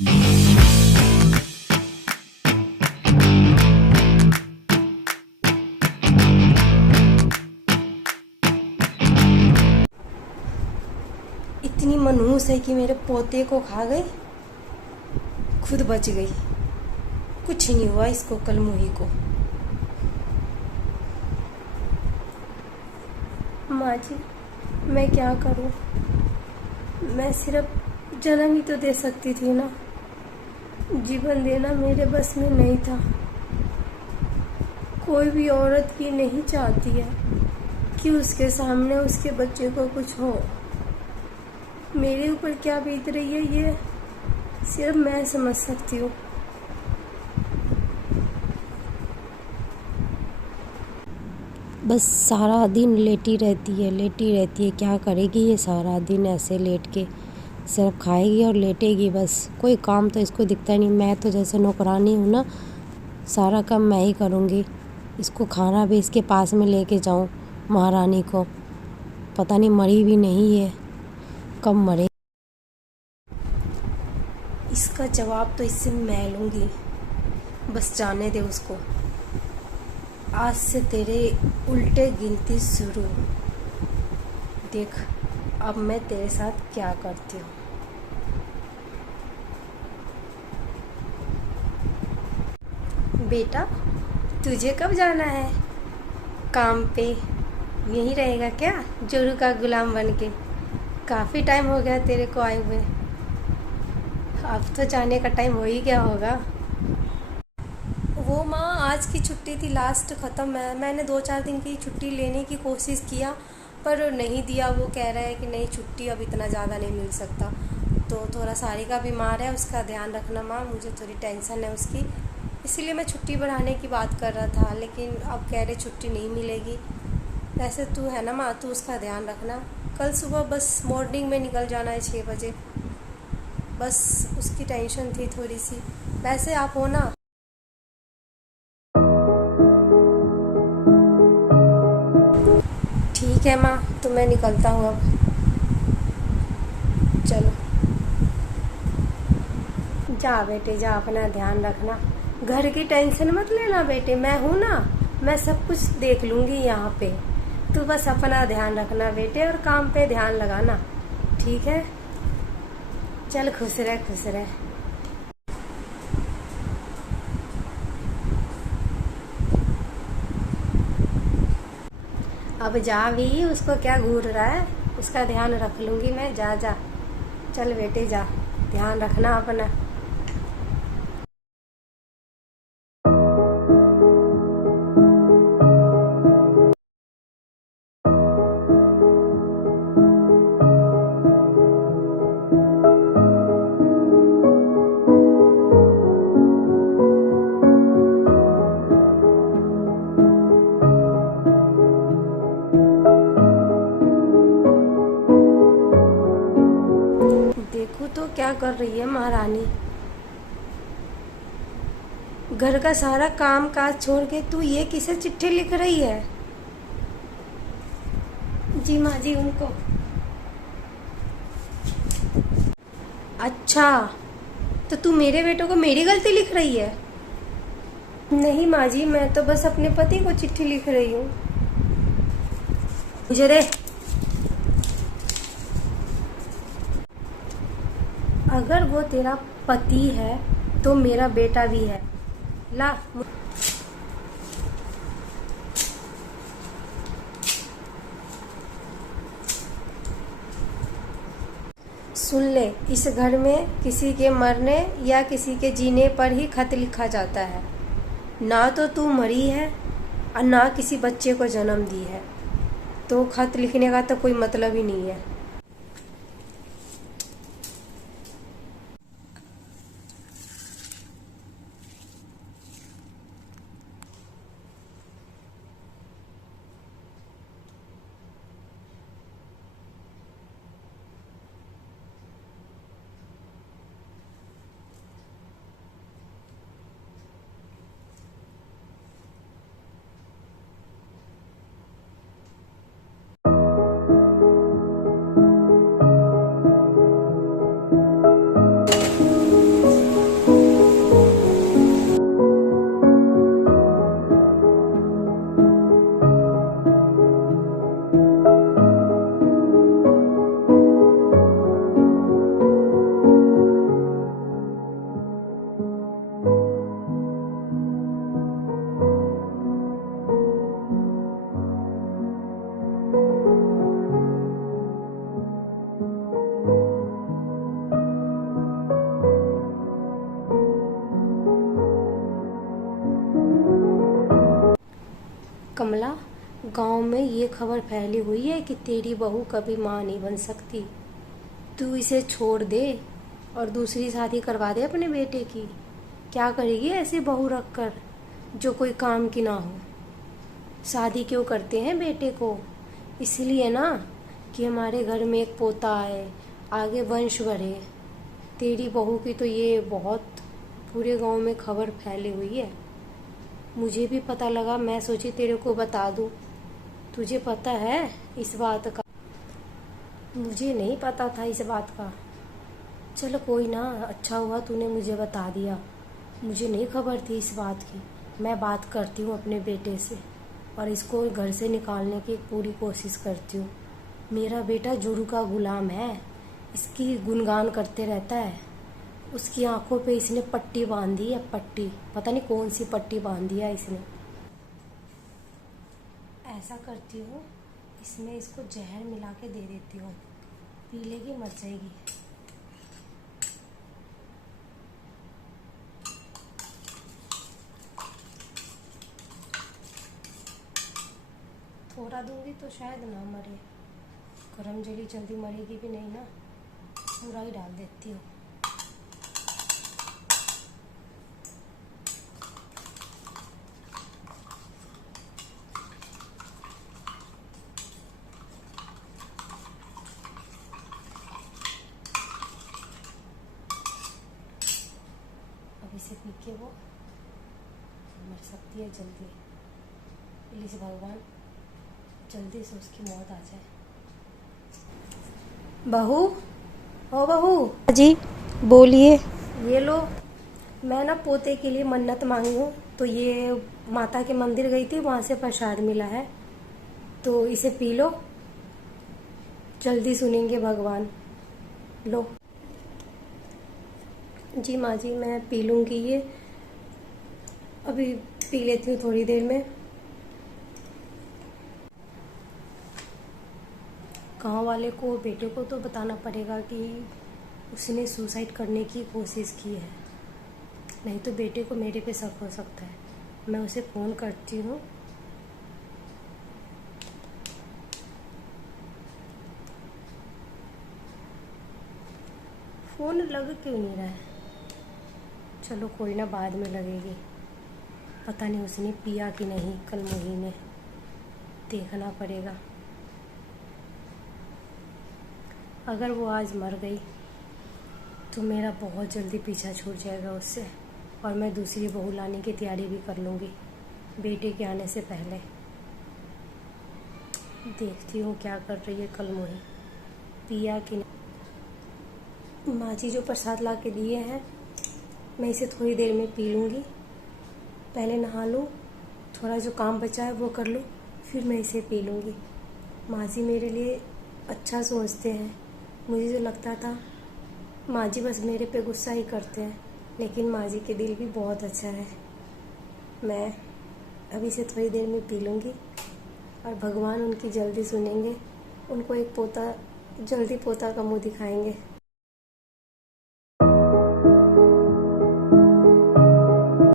इतनी मनहूस है कि मेरे पोते को खा गई, खुद बच गई। कुछ नहीं हुआ इसको, कलमुही को। माँ जी, मैं क्या करूँ? मैं सिर्फ जन्म ही तो दे सकती थी ना, जीवन देना मेरे बस में नहीं था। कोई भी औरत भी नहीं चाहती है कि उसके सामने उसके बच्चे को कुछ हो। मेरे ऊपर क्या बीत रही है ये सिर्फ मैं समझ सकती हूँ। बस सारा दिन लेटी रहती है। क्या करेगी ये सारा दिन ऐसे लेट के? सिर्फ खाएगी और लेटेगी बस। कोई काम तो इसको दिखता नहीं। मैं तो जैसे नौकरानी हूँ ना, सारा काम मैं ही करूँगी। इसको खाना भी इसके पास में लेके जाऊँ महारानी को। पता नहीं मरी भी नहीं है, कब मरे। इसका जवाब तो इससे मैं लूँगी। बस जाने दे उसको। आज से तेरे उल्टे गिनती शुरू। देख अब मैं तेरे साथ क्या करती हूँ। बेटा, तुझे कब जाना है काम पे? यहीं रहेगा क्या जोरू का गुलाम बन के? काफ़ी टाइम हो गया तेरे को आए हुए। अब तो जाने का टाइम हो ही गया होगा। वो माँ, आज की छुट्टी थी, लास्ट ख़त्म है। मैंने 2-4 दिन की छुट्टी लेने की कोशिश किया पर नहीं दिया। वो कह रहा है कि नहीं, छुट्टी अब इतना ज़्यादा नहीं मिल सकता। तो थोड़ा सारिका बीमार है, उसका ध्यान रखना माँ। मुझे थोड़ी टेंशन है उसकी, इसीलिए मैं छुट्टी बढ़ाने की बात कर रहा था। लेकिन अब कह रहे छुट्टी नहीं मिलेगी। वैसे तू है ना माँ, तू उसका ध्यान रखना। कल सुबह बस मॉर्निंग में निकल जाना है 6 बजे। बस उसकी टेंशन थी थोड़ी सी। वैसे आप हो ना? ठीक है माँ, तो मैं निकलता हूँ अब। चलो जा बेटे, जा, अपना ध्यान रखना। घर की टेंशन मत लेना बेटे, मैं हूँ ना, मैं सब कुछ देख लूँगी यहाँ पे। तू बस अपना ध्यान रखना बेटे और काम पे ध्यान लगाना, ठीक है? चल, खुश रह खुश रह। अब जा भी, उसको क्या घूर रहा है? उसका ध्यान रख लूँगी मैं। जा जा, चल बेटे जा, ध्यान रखना अपना। देखो तो क्या कर रही है महारानी। घर का सारा काम काज छोड़ के तू ये किसे चिट्ठी लिख रही है? जी माँ जी, उनको। अच्छा, तो तू मेरे बेटों को मेरी गलती लिख रही है? नहीं माँ जी, मैं तो बस अपने पति को चिट्ठी लिख रही हूँ। मुझे दे। अगर वो तेरा पति है तो मेरा बेटा भी है। ला। सुन ले, इस घर में किसी के मरने या किसी के जीने पर ही खत लिखा जाता है। ना तो तू मरी है और ना किसी बच्चे को जन्म दी है, तो खत लिखने का तो कोई मतलब ही नहीं है। कमला, गांव में ये खबर फैली हुई है कि तेरी बहू कभी माँ नहीं बन सकती। तू इसे छोड़ दे और दूसरी शादी करवा दे अपने बेटे की। क्या करेगी ऐसी बहू रख कर जो कोई काम की ना हो। शादी क्यों करते हैं बेटे को? इसलिए ना कि हमारे घर में एक पोता आए, आगे वंश बढ़े। तेरी बहू की तो ये बहुत पूरे गांव में खबर फैली हुई है। मुझे भी पता लगा, मैं सोची तेरे को बता दूं। तुझे पता है इस बात का? मुझे नहीं पता था इस बात का। चलो कोई ना, अच्छा हुआ तूने मुझे बता दिया। मुझे नहीं खबर थी इस बात की। मैं बात करती हूँ अपने बेटे से और इसको घर से निकालने की पूरी कोशिश करती हूँ। मेरा बेटा जुरू का गुलाम है, इसकी गुणगान करते रहता है। उसकी आंखों पे इसने पट्टी बांधी है, पट्टी, पता नहीं कौन सी पट्टी बांधी है इसने। ऐसा करती हूँ, इसमें इसको जहर मिला के दे देती हूँ, पी लेगी मर जाएगी। थोड़ा दूंगी तो शायद ना मरे। करम जली जल्दी मरेगी भी नहीं ना, पूरा ही डाल देती हूँ। अब इसे पी के वो मर सकती है जल्दी। प्लीज भगवान जल्दी से उसकी मौत आ जाए। बहू, ओ बहू जी, बोलिए। ये लो, मैं ना पोते के लिए मन्नत मांगी हूँ, तो ये माता के मंदिर गई थी, वहाँ से प्रसाद मिला है, तो इसे पी लो, जल्दी सुनेंगे भगवान। लो जी माँ जी, मैं पी लूँगी ये, अभी पी लेती हूँ थोड़ी देर में। गांव वाले को, बेटे को तो बताना पड़ेगा कि उसने सुसाइड करने की कोशिश की है, नहीं तो बेटे को मेरे पे शक हो सकता है। मैं उसे फ़ोन करती हूँ। फ़ोन लग क्यों नहीं रहा है? चलो कोई ना, बाद में लगेगी। पता नहीं उसने पिया कि नहीं कल मुही ने, देखना पड़ेगा। अगर वो आज मर गई तो मेरा बहुत जल्दी पीछा छूट जाएगा उससे, और मैं दूसरी बहू लाने की तैयारी भी कर लूँगी बेटे के आने से पहले। देखती हूँ क्या कर रही है कल मुही, पिया कि नहीं। माँ जी जो प्रसाद ला के दिए हैं, मैं इसे थोड़ी देर में पी लूँगी। पहले नहा लूँ, थोड़ा जो काम बचा है वो कर लूँ, फिर मैं इसे पी लूँगी। माँ जी मेरे लिए अच्छा सोचते हैं। मुझे जो लगता था माँ जी बस मेरे पे गुस्सा ही करते हैं, लेकिन माँ जी के दिल भी बहुत अच्छा है। मैं अभी इसे थोड़ी देर में पी लूँगी और भगवान उनकी जल्दी सुनेंगे। उनको एक पोता, जल्दी पोता का मुँह दिखाएंगे।